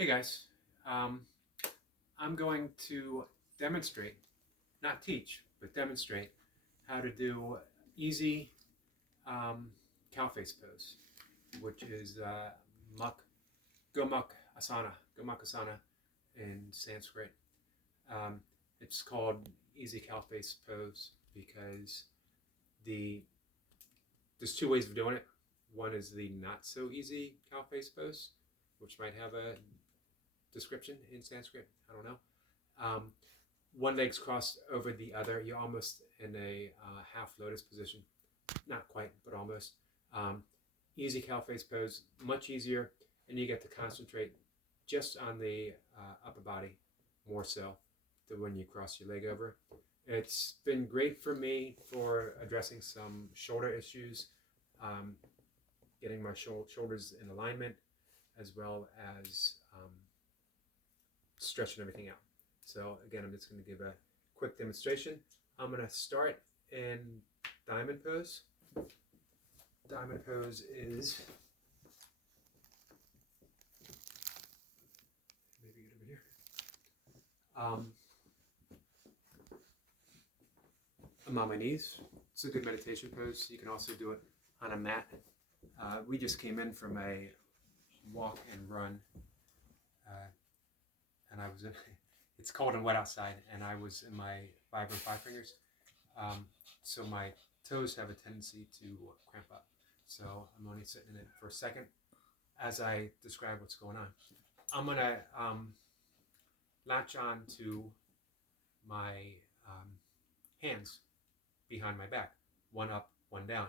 Hey guys, um, I'm going to demonstrate, not teach, but demonstrate how to do easy cow face pose, which is muk, Gomukhasana in Sanskrit. Um, it's called easy cow face pose because the there's two ways of doing it. One is the not so easy cow face pose, which might have a description in Sanskrit. I don't know. Um, one leg's crossed over the other. You're almost in a half lotus position. Not quite, but almost. Um, Easy cow face pose, much easier, and you get to concentrate just on the upper body more so than when you cross your leg over. It's been great for me for addressing some shoulder issues, um, getting my shoulders in alignment, as well as stretching everything out. So again, I'm just going to give a quick demonstration. I'm going to start in diamond pose. Diamond pose is, maybe get over here. I'm on my knees. It's a good meditation pose. You can also do it on a mat. We just came in from a walk and run, and I was in, it's cold and wet outside, and I was in my vibrant five fingers. So my toes have a tendency to cramp up. So I'm only sitting in it for a second as I describe what's going on. I'm going to latch on to my hands behind my back, one up, one down.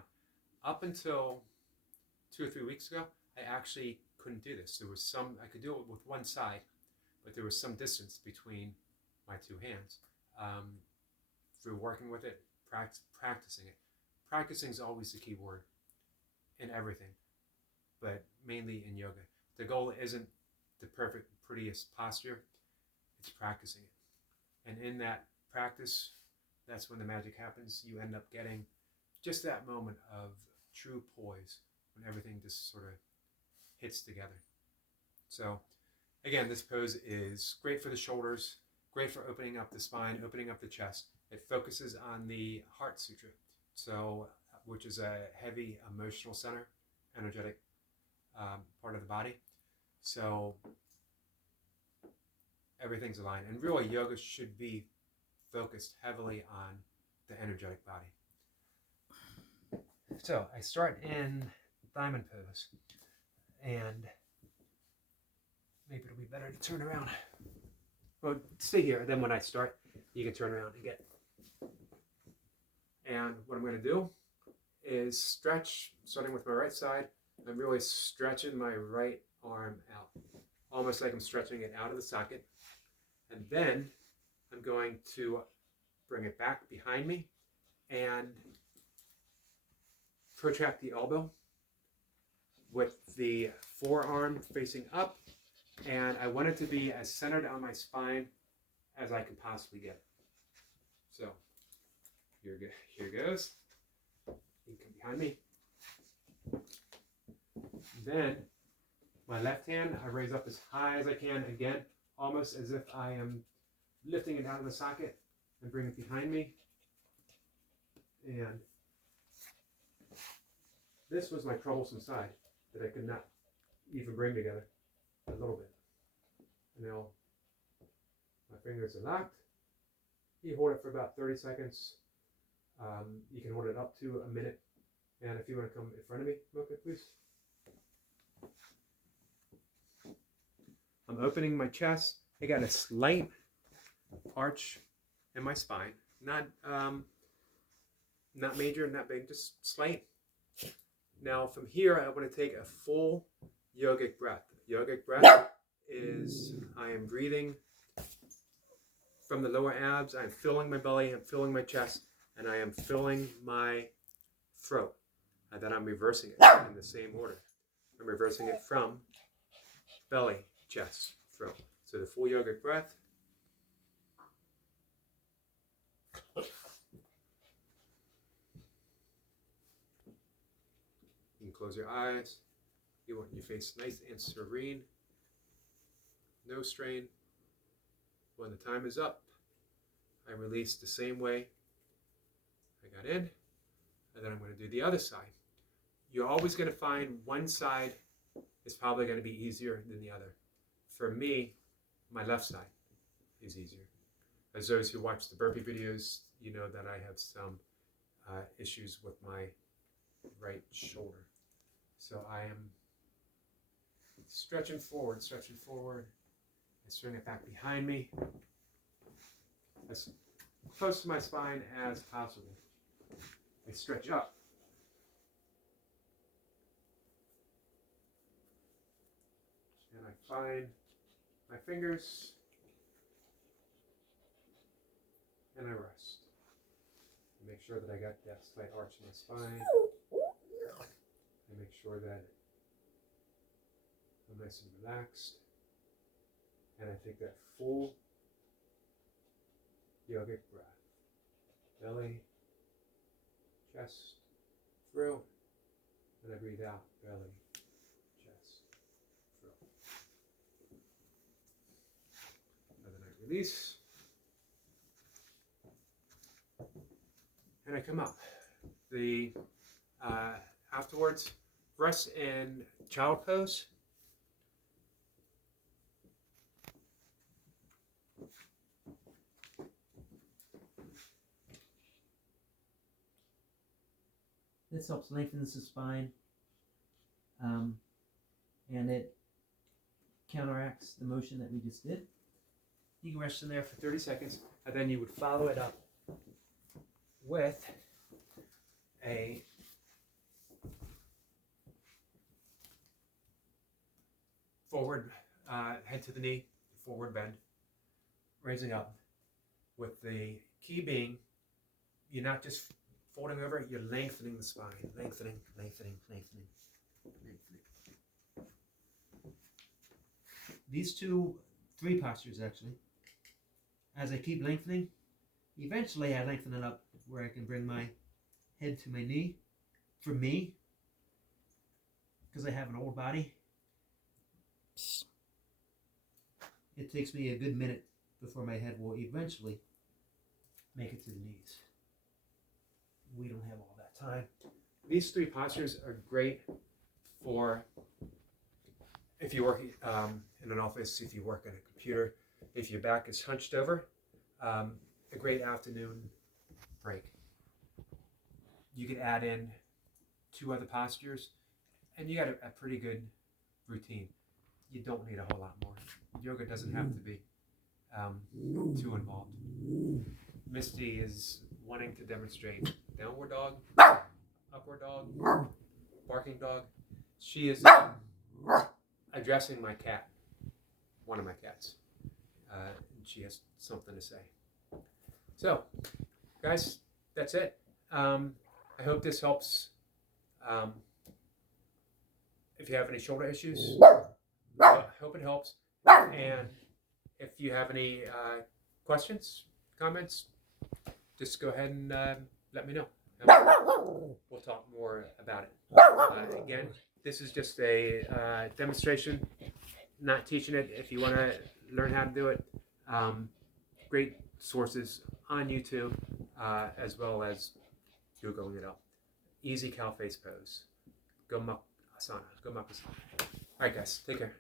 Up until 2 or 3 weeks ago, I actually couldn't do this. There was some, I could do it with one side, but there was some distance between my two hands. Through working with it, practicing it. Practicing is always the key word in everything, but mainly in yoga. The goal isn't the perfect, prettiest posture, it's practicing it. And in that practice, that's when the magic happens. You end up getting just that moment of true poise when everything just sort of hits together. So again, this pose is great for the shoulders, great for opening up the spine, opening up the chest. It focuses on the heart sutra, so which is a heavy emotional center, energetic part of the body. So everything's aligned. And really, yoga should be focused heavily on the energetic body. So I start in diamond pose, and maybe it'll be better to turn around. Well, stay here. Then when I start, you can turn around again. And what I'm going to do is stretch, starting with my right side. I'm really stretching my right arm out, almost like I'm stretching it out of the socket. And then I'm going to bring it back behind me and protract the elbow with the forearm facing up. And I want it to be as centered on my spine as I can possibly get. So here goes. You come behind me. Then my left hand, I raise up as high as I can, again, almost as if I am lifting it out of the socket, and bring it behind me. And this was my troublesome side that I could not even bring together a little bit. Now, my fingers are locked. You hold it for about 30 seconds. You can hold it up to a minute. And if you want to come in front of me, Mocha, please. I'm opening my chest. I got a slight arch in my spine. Not major, not big, just slight. Now from here, I want to take a full yogic breath. Yogic breath is I am breathing from the lower abs. I'm filling my belly, I'm filling my chest, and I am filling my throat. And then I'm reversing it in the same order. I'm reversing it from belly, chest, throat. So the full yogic breath. You can close your eyes. You want your face nice and serene. no strain. When the time is up, I release the same way I got in, and then I'm going to do the other side. You're always going to find one side is probably going to be easier than the other. For me, my left side is easier. As those who watch the burpee videos, you know that I have some issues with my right shoulder. So I am stretching forward. I swing it back behind me as close to my spine as possible. I stretch up. And I find my fingers and I rest. Make sure that I got that slight arch in my spine. I make sure that I'm nice and relaxed. And I take that full yogic breath. Belly, chest, throat, and I breathe out. Belly, chest, throat. And then I release. And I come up. Afterwards, rest in child pose. This helps lengthen the spine, and it counteracts the motion that we just did. You can rest in there for 30 seconds, and then you would follow it up with a forward, head to the knee, forward bend, raising up, with the key being, you're not just folding over, you're lengthening the spine, lengthening. These three postures actually, as I keep lengthening, eventually I lengthen it up where I can bring my head to my knee. For me, because I have an old body, it takes me a good minute before my head will eventually make it to the knees. We don't have all that time. These three postures are great for if you work in an office, if you work on a computer, if your back is hunched over, a great afternoon break. You could add in 2 other postures, and you got a pretty good routine. You don't need a whole lot more. Yoga doesn't have to be too involved. Misty is wanting to demonstrate downward dog, upward dog, barking dog. She is addressing my cat, one of my cats. And she has something to say. So, guys, that's it. I hope this helps. If you have any shoulder issues, I hope it helps. And if you have any questions, comments, just go ahead and let me know. We'll talk more about it. Again, this is just a demonstration, not teaching it. If you want to learn how to do it, great sources on YouTube, as well as Googling it up. Easy cow face pose. Gomukhasana. All right, guys, take care.